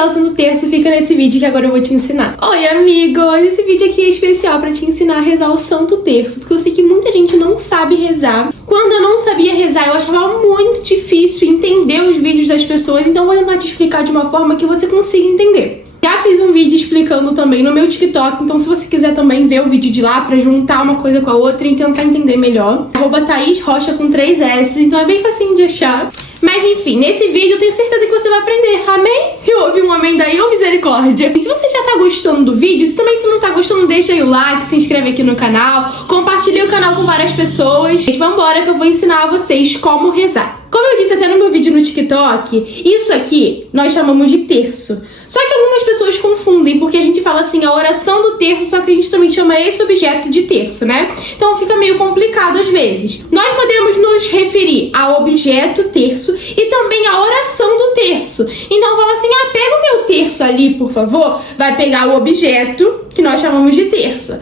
rezar o Santo Terço, fica nesse vídeo que agora eu vou te ensinar. Oi, amigos! Esse vídeo aqui é especial pra te ensinar a rezar o Santo Terço, porque eu sei que muita gente não sabe rezar. Quando eu não sabia rezar, eu achava muito difícil entender os vídeos das pessoas, então eu vou tentar te explicar de uma forma que você consiga entender. Já fiz um vídeo explicando também no meu TikTok, então se você quiser também ver o vídeo de lá pra juntar uma coisa com a outra e tentar entender melhor. @Thaís Rocha com 3 S, então é bem facinho de achar. Mas enfim, nesse vídeo eu tenho certeza que você vai aprender, amém? E ouve um amém daí ou misericórdia? E se você já tá gostando do vídeo, se também não tá gostando, deixa aí o like, se inscreve aqui no canal, compartilha o canal com várias pessoas. Mas vambora que eu vou ensinar a vocês como rezar. Como eu disse até no meu vídeo no TikTok, isso aqui nós chamamos de terço. Só que algumas pessoas confundem, porque a gente fala assim, a oração do terço, só que a gente também chama esse objeto de terço, né? Então fica meio complicado às vezes. Nós podemos nos referir ao objeto terço e também à oração do terço. Então fala assim, pega o meu terço ali, por favor. Vai pegar o objeto, que nós chamamos de terço.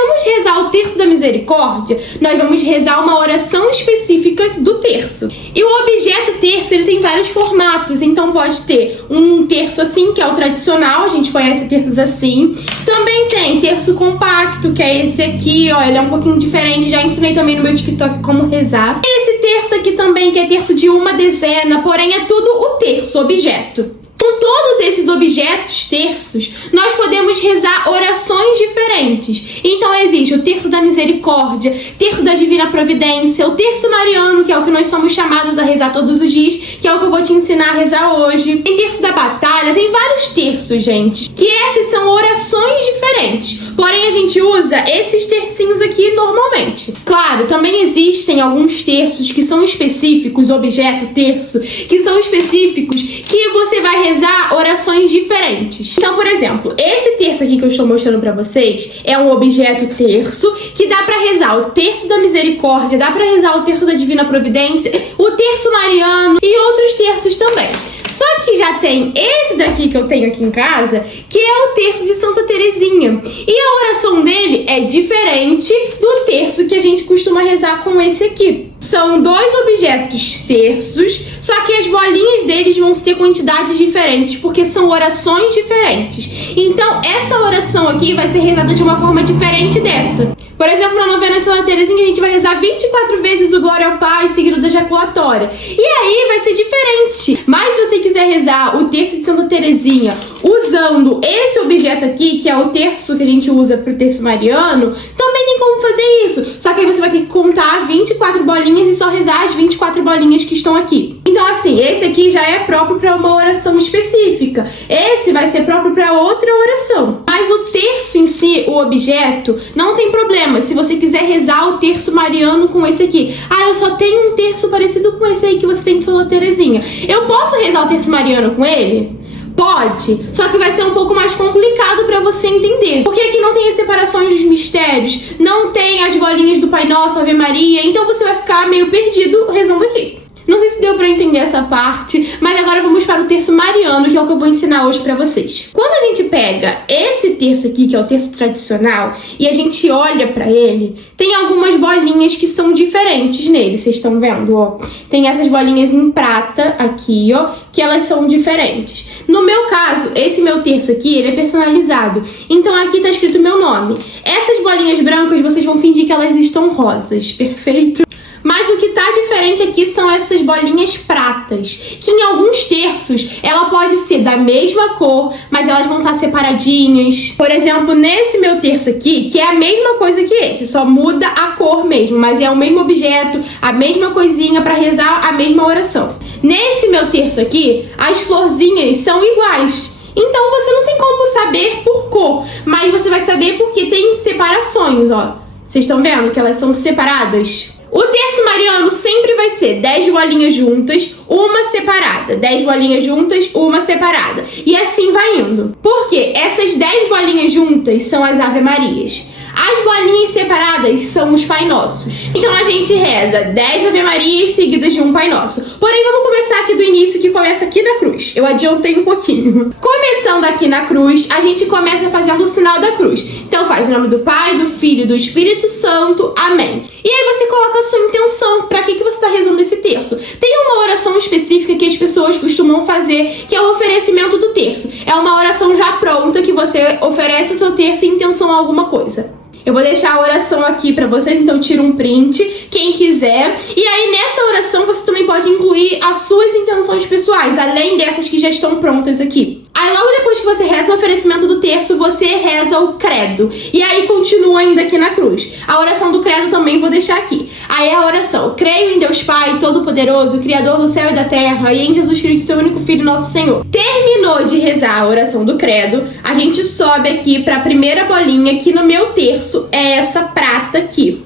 Vamos rezar o terço da misericórdia? Nós vamos rezar uma oração específica do terço. E o objeto terço, ele tem vários formatos. Então pode ter um terço assim, que é o tradicional, a gente conhece terços assim. Também tem terço compacto, que é esse aqui, ó, ele é um pouquinho diferente, já ensinei também no meu TikTok como rezar. Esse terço aqui também, que é terço de uma dezena, porém é tudo o terço, objeto. Com todos esses objetos terços, nós podemos rezar orações diferentes. Então existe o terço da misericórdia, terço da divina providência, o terço mariano, que é o que nós somos chamados a rezar todos os dias, que é o que eu vou te ensinar a rezar hoje. Tem terço da batalha, tem vários terços, gente, que esses são orações diferentes. Porém, a gente usa esses tercinhos aqui normalmente. Claro, também existem alguns terços que são específicos, objeto terço, que são específicos, que você vai rezar orações diferentes. Então, por exemplo, esse terço aqui que eu estou mostrando pra vocês é um objeto terço que dá pra rezar o terço da misericórdia, dá pra rezar o terço da divina providência, o terço mariano e outros terços também. Só que já tem esse daqui que eu tenho aqui em casa, que é o terço de Santa Terezinha. E a oração dele é diferente do terço que a gente costuma rezar com esse aqui. São dois objetos terços, só que as bolinhas deles vão ser quantidades diferentes, porque são orações diferentes. Então, essa oração aqui vai ser rezada de uma forma diferente dessa. Por exemplo, na novena de Santa Terezinha, a gente vai rezar 24 vezes o Glória ao Pai, seguido da jaculatória. E aí vai ser diferente. Mas se você quiser rezar o terço de Santa Terezinha usando esse objeto aqui, que é o terço que a gente usa pro terço mariano, também tem como fazer isso. Só que aí você vai ter que contar 24 bolinhas e só rezar as 24 bolinhas que estão aqui. Então assim, esse aqui já é próprio para uma oração específica. Esse vai ser próprio para outra oração. Mas o terço em si, o objeto, não tem problema. Se você quiser rezar o terço mariano com esse aqui. Eu só tenho um terço parecido com esse aí que você tem de Santa Terezinha. Eu posso rezar o terço mariano com ele? Pode, só que vai ser um pouco mais complicado pra você entender. Porque aqui não tem as separações dos mistérios, não tem as bolinhas do Pai Nosso, Ave Maria, então você vai ficar meio perdido rezando aqui. Não sei se deu pra entender essa parte, mas agora vamos para o terço mariano, que é o que eu vou ensinar hoje pra vocês. Quando a gente pega esse terço aqui, que é o terço tradicional, e a gente olha pra ele, tem algumas bolinhas que são diferentes nele, vocês estão vendo, ó? Tem essas bolinhas em prata aqui, ó, que elas são diferentes. No meu caso, esse meu terço aqui, ele é personalizado, então aqui tá escrito meu nome. Essas bolinhas brancas, vocês vão fingir que elas estão rosas, perfeito? Mas o que tá diferente aqui são essas bolinhas pratas, que em alguns terços ela pode ser da mesma cor, mas elas vão estar separadinhas. Por exemplo, nesse meu terço aqui, que é a mesma coisa que esse, só muda a cor mesmo, mas é o mesmo objeto, a mesma coisinha para rezar a mesma oração. Nesse meu terço aqui, as florzinhas são iguais. Então você não tem como saber por cor, mas você vai saber porque tem separações, ó. Vocês estão vendo que elas são separadas? O terço mariano sempre vai ser 10 bolinhas juntas, uma separada. 10 bolinhas juntas, uma separada. E assim vai indo. Porque essas 10 bolinhas juntas são as Ave Marias. As bolinhas separadas são os Pai Nossos. Então a gente reza 10 Ave Marias seguidas de um Pai Nosso. Porém, vamos começar aqui do início, que começa aqui na cruz. Eu adiantei um pouquinho. Começando aqui na cruz, a gente começa fazendo o sinal da cruz. Então Então faz em nome do Pai, do Filho e do Espírito Santo. Amém. E aí você coloca a sua intenção. Pra que você está rezando esse terço? Tem uma oração específica que as pessoas costumam fazer, que é o oferecimento do terço. É uma oração já pronta que você oferece o seu terço em intenção a alguma coisa. Eu vou deixar a oração aqui pra vocês, então tira um print, quem quiser. E aí nessa oração você também pode incluir as suas intenções pessoais, além dessas que já estão prontas aqui. Aí logo depois que você reza o oferecimento do terço, você reza o credo. E aí continua ainda aqui na cruz. A oração do credo também vou deixar aqui. Aí a oração: creio em Deus Pai Todo-Poderoso, Criador do céu e da terra, e em Jesus Cristo, seu único Filho, nosso Senhor. Terminou de rezar a oração do credo, a gente sobe aqui pra primeira bolinha, que no meu terço é essa prata aqui.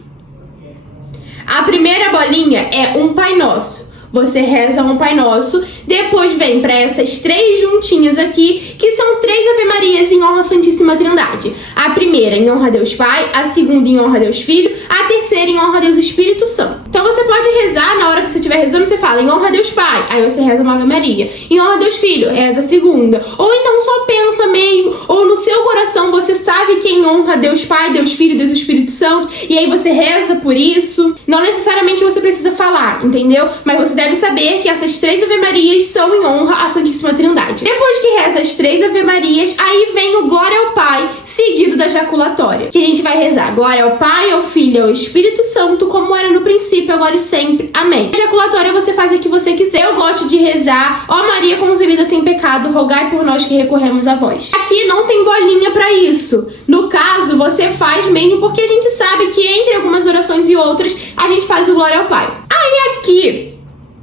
A primeira bolinha é um Pai Nosso. Você reza um Pai Nosso, depois vem para essas 3 juntinhas aqui, que são 3 Ave Marias em honra à Santíssima Trindade. A primeira em honra a Deus Pai, a segunda em honra a Deus Filho, a terceira em honra a Deus Espírito Santo. Então você pode rezar, na hora que você estiver rezando, você fala em honra a Deus Pai, aí você reza uma Ave Maria. Em honra a Deus Filho, reza a segunda. Ou então só pensa mesmo, ou no seu coração você sabe quem honra a Deus Pai, Deus Filho, Deus Espírito Santo, e aí você reza por isso. Não necessariamente você precisa falar, entendeu? Mas você deve saber que essas 3 Ave Marias são em honra à Santíssima Trindade. Depois que reza as 3 Ave Marias, aí vem o Glória ao Pai, seguido da jaculatória, que a gente vai rezar glória ao Pai, ao Filho e ao Espírito Santo, como era no princípio, agora e sempre. Amém. A jaculatória você faz a que você quiser. Eu gosto de rezar: ó Maria concebida sem pecado, rogai por nós que recorremos a vós. Aqui não tem bolinha pra isso. No caso, você faz mesmo porque a gente sabe que entre algumas orações e outras, a gente faz o Glória ao Pai. Aí aqui,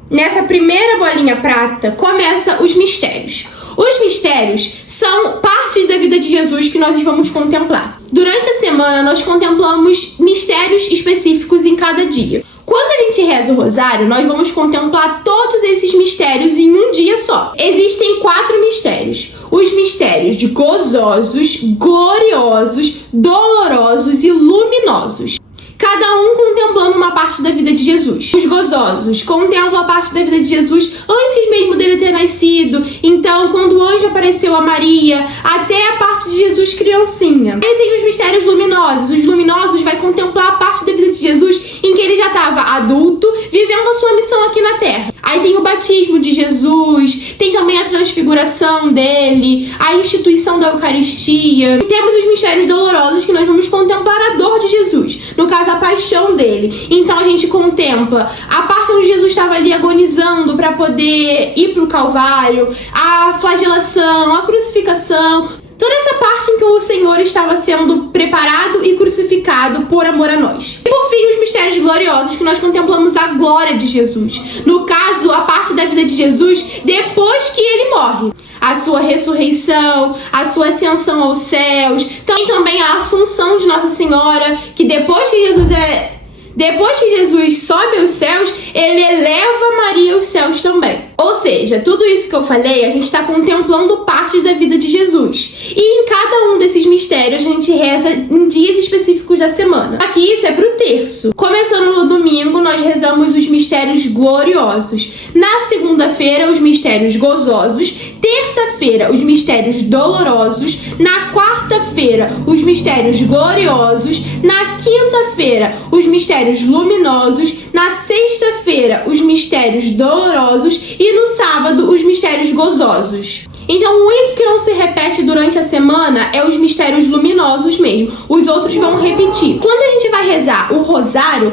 nessa primeira bolinha prata, começa os mistérios. Os mistérios são partes da vida de Jesus que nós vamos contemplar. Durante a semana, nós contemplamos mistérios específicos em cada dia. Quando a gente reza o rosário, nós vamos contemplar todos esses mistérios em um dia só. Existem 4 mistérios. Os mistérios de gozosos, gloriosos, dolorosos e luminosos. Cada um contemplando uma parte da vida de Jesus. Os gozosos contemplam a parte da vida de Jesus antes mesmo dele ter nascido. Então, quando o anjo apareceu a Maria, até a parte de Jesus criancinha. Aí tem os mistérios luminosos. Os luminosos vai contemplar a parte da vida de Jesus em que ele já estava adulto, vivendo a sua missão aqui na Terra. Aí tem o batismo de Jesus, tem também a transfiguração dele, a instituição da Eucaristia. E temos os mistérios dolorosos, que nós vamos contemplar a dor de Jesus. No caso, a paixão dele. Então a gente contempla a parte onde Jesus estava ali agonizando para poder ir pro Calvário, a flagelação, a crucificação, toda essa parte em que o Senhor estava sendo preparado e crucificado por amor a nós. E por fim, os mistérios gloriosos, que nós contemplamos a glória de Jesus. No caso, a parte da vida de Jesus depois que ele morre. A sua ressurreição, a sua ascensão aos céus. Tem também a assunção de Nossa Senhora, que depois que Jesus sobe aos céus, ele eleva Maria aos céus também. Ou seja, tudo isso que eu falei, a gente está contemplando partes da vida de Jesus. E em cada um desses mistérios, a gente reza em dias específicos da semana. Aqui isso é pro terço. Começando no domingo, nós rezamos os mistérios gloriosos. Na segunda-feira, os mistérios gozosos. Terça-feira, os mistérios dolorosos. Na quarta-feira, os mistérios gloriosos. Na quinta-feira, os mistérios luminosos. Na sexta-feira, os mistérios dolorosos. E no sábado, os mistérios gozosos. Então, o único que não se repete durante a semana é os mistérios luminosos mesmo. Os outros vão repetir. Quando a gente vai rezar o rosário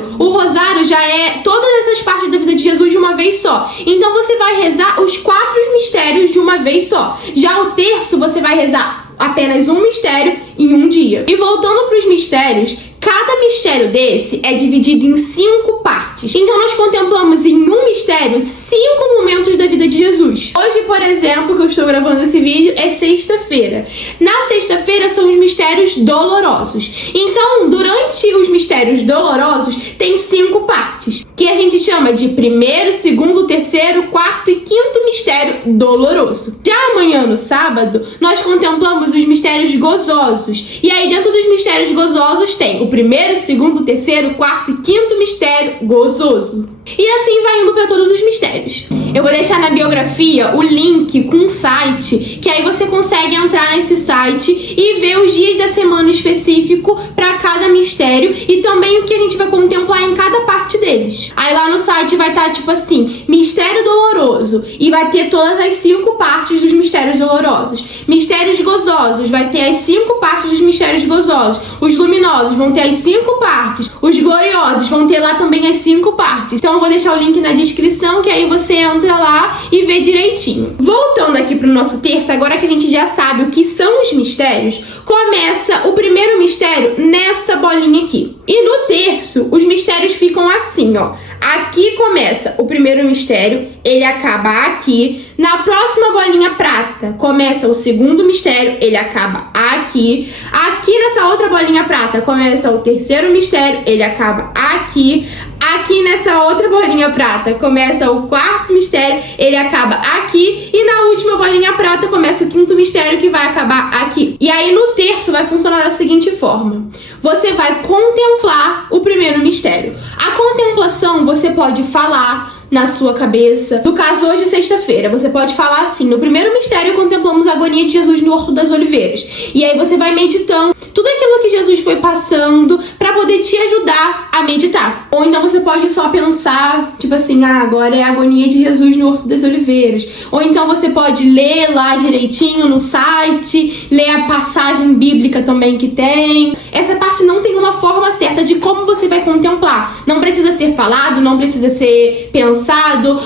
já é todas essas partes da vida de Jesus de uma vez só. Então, você vai rezar os 4 mistérios de uma vez só. Já o terço, você vai rezar apenas um mistério em um dia. E voltando para os mistérios, cada mistério desse é dividido em 5 partes. Então nós contemplamos em um mistério 5 momentos da vida de Jesus. Hoje, por exemplo, que eu estou gravando esse vídeo, é sexta-feira. Na sexta-feira são os mistérios dolorosos. Então, durante os mistérios dolorosos, tem 5 partes, que a gente chama de primeiro, segundo, terceiro, quarto e quinto mistério doloroso. Já amanhã, no sábado, nós contemplamos os mistérios gozosos. E aí, dentro dos mistérios gozosos, tem o primeiro, segundo, terceiro, quarto e quinto mistério gozoso. E assim vai indo para todos os mistérios. Eu vou deixar na biografia o link com um site, que aí você consegue entrar nesse site e ver os dias da semana específico para cada mistério e também o que a gente vai contemplar em cada parte deles. Aí lá no site vai estar tipo assim, mistério doloroso, e vai ter todas as 5 partes dos mistérios dolorosos. Mistérios gozosos, vai ter as 5 partes dos mistérios gozosos. Os luminosos vão ter as 5 partes. Os gloriosos vão ter lá também as 5 partes. Então eu vou deixar o link na descrição, que aí você entra lá e vê direitinho. Voltando aqui pro nosso terço, agora que a gente já sabe o que são os mistérios, começa o primeiro mistério nessa bolinha aqui. E no terço, os mistérios ficam assim, ó. Aqui começa o primeiro mistério, ele acaba aqui. Na próxima bolinha prata começa o segundo mistério, ele acaba aqui. Aqui nessa outra bolinha prata começa o terceiro mistério, ele acaba aqui. Aqui nessa outra bolinha prata começa o quarto mistério, ele acaba aqui. E na última bolinha prata começa o quinto mistério, que vai acabar aqui. E aí no terço vai funcionar da seguinte forma: você vai contemplar o primeiro mistério. A contemplação você pode falar na sua cabeça. No caso, hoje é sexta-feira, você pode falar assim: no primeiro mistério contemplamos a agonia de Jesus no Horto das Oliveiras. E aí você vai meditando tudo aquilo que Jesus foi passando para poder te ajudar a meditar. Ou então você pode só pensar, tipo assim, agora é a agonia de Jesus no Horto das Oliveiras. Ou então você pode ler lá direitinho no site, ler a passagem bíblica também que tem. Essa parte não tem uma forma certa de como você vai contemplar. Não precisa ser falado, não precisa ser pensado.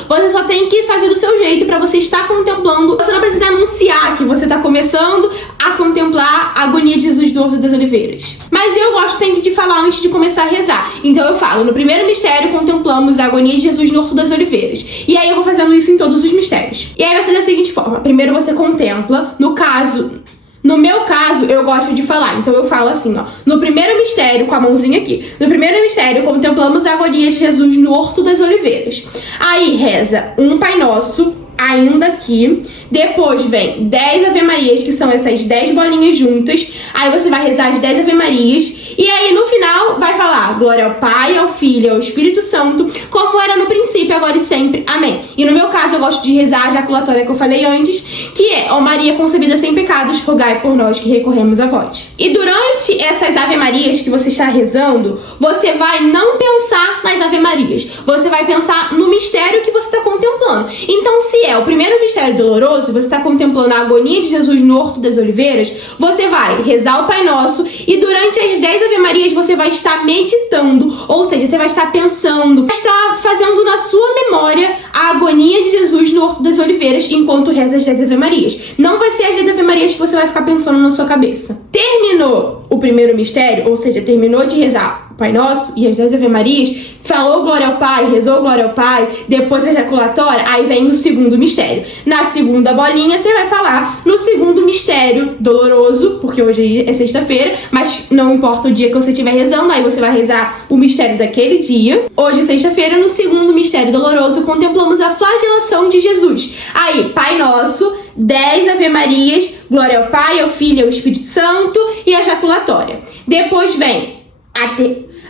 Você só tem que fazer do seu jeito para você estar contemplando. Você não precisa anunciar que você está começando a contemplar a agonia de Jesus do Horto das Oliveiras. Mas eu gosto sempre de falar antes de começar a rezar. Então eu falo: no primeiro mistério contemplamos a agonia de Jesus no Horto das Oliveiras. E aí eu vou fazendo isso em todos os mistérios. E aí vai ser da seguinte forma: primeiro você contempla, no meu caso, eu gosto de falar, então eu falo assim, ó. No primeiro mistério, com a mãozinha aqui. No primeiro mistério, contemplamos a agonia de Jesus no Horto das Oliveiras. Aí reza um Pai Nosso, ainda aqui. Depois vem 10 Ave Marias, que são essas 10 bolinhas juntas. Aí você vai rezar as 10 Ave Marias. E aí no final vai falar: glória ao Pai, ao Filho e ao Espírito Santo, como era no princípio, agora e sempre. Amém. E no meu caso eu gosto de rezar a jaculatória que eu falei antes, que é: ó Maria concebida sem pecados, rogai por nós que recorremos a vós. E durante essas Ave Marias que você está rezando, você vai não pensar nas Ave Marias. Você vai pensar no mistério que você está contemplando. Então, se é o primeiro mistério doloroso, você está contemplando a agonia de Jesus no Horto das Oliveiras, você vai rezar o Pai Nosso e durante as 10 Ave Marias você vai estar meditando, ou seja, você vai estar pensando, vai estar fazendo na sua memória a agonia de Jesus no Horto das Oliveiras enquanto reza as 10 Ave Marias. Não vai ser as 10 Ave Marias que você vai ficar pensando na sua cabeça. Terminou o primeiro mistério, ou seja, terminou de rezar o Pai Nosso e as 10 Ave Marias, falou glória ao Pai, rezou glória ao Pai, depois a ejaculatória, aí vem o segundo mistério. Na segunda bolinha você vai falar no segundo mistério doloroso, porque hoje é sexta-feira, mas não importa o dia que você estiver rezando, aí você vai rezar o mistério daquele dia. Hoje é sexta-feira, no segundo mistério doloroso contemplamos a flagelação de Jesus. Aí, Pai Nosso, 10 Ave Marias, glória ao Pai, ao Filho e ao Espírito Santo e a ejaculatória. Depois vem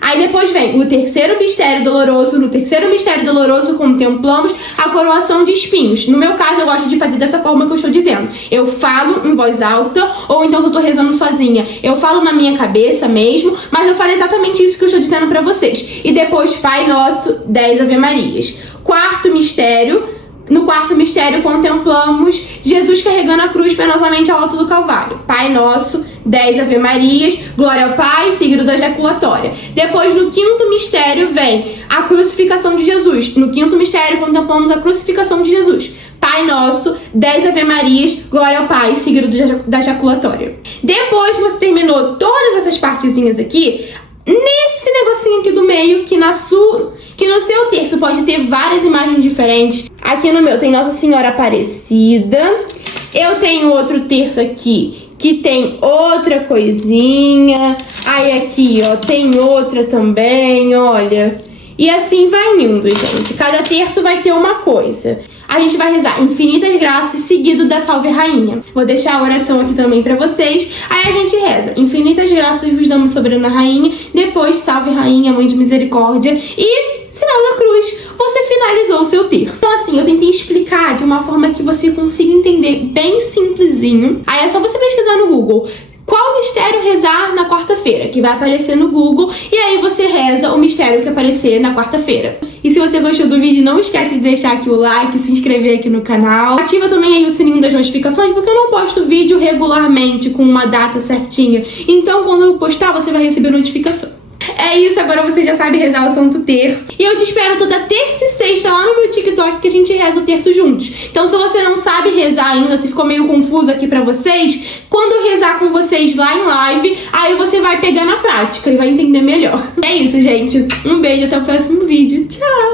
Aí depois vem o terceiro mistério doloroso. No terceiro mistério doloroso contemplamos a coroação de espinhos. No meu caso, eu gosto de fazer dessa forma que eu estou dizendo. Eu falo em voz alta, ou então se eu estou rezando sozinha, eu falo na minha cabeça mesmo, mas eu falo exatamente isso que eu estou dizendo para vocês. E depois, Pai Nosso, 10 Ave Marias. Quarto mistério. No quarto mistério contemplamos Jesus carregando a cruz penosamente ao alto do Calvário. Pai Nosso, 10 Ave Marias, glória ao Pai, seguido da ejaculatória. Depois, no quinto mistério, vem a crucificação de Jesus. No quinto mistério contemplamos a crucificação de Jesus. Pai Nosso, 10 Ave Marias, glória ao Pai, seguido da ejaculatória. Depois que você terminou todas essas partezinhas aqui, nesse negocinho aqui do meio, que no seu terço pode ter várias imagens diferentes. Aqui no meu tem Nossa Senhora Aparecida. Eu tenho outro terço aqui que tem outra coisinha. Aí aqui, ó, tem outra também, olha. E assim vai indo, gente. Cada terço vai ter uma coisa. A gente vai rezar infinitas graças seguido da Salve Rainha. Vou deixar a oração aqui também pra vocês. Aí a gente reza infinitas graças vos damos, soberana Rainha. Depois Salve Rainha, Mãe de Misericórdia. E sinal da cruz, você finalizou o seu terço. Então assim, eu tentei explicar de uma forma que você consiga entender bem simplesinho. Aí é só você pesquisar no Google qual mistério rezar na quarta-feira, que vai aparecer no Google, e aí você reza o mistério que aparecer na quarta-feira. E se você gostou do vídeo, não esquece de deixar aqui o like, se inscrever aqui no canal. Ativa também aí o sininho das notificações, porque eu não posto vídeo regularmente com uma data certinha. Então, quando eu postar, você vai receber notificação. É isso, agora você já sabe rezar o Santo Terço. E eu te espero toda terça e sexta lá no meu TikTok, que a gente reza o terço juntos. Então se você não sabe rezar ainda, se ficou meio confuso aqui pra vocês, quando eu rezar com vocês lá em live, aí você vai pegar na prática e vai entender melhor. É isso, gente. Um beijo, até o próximo vídeo. Tchau!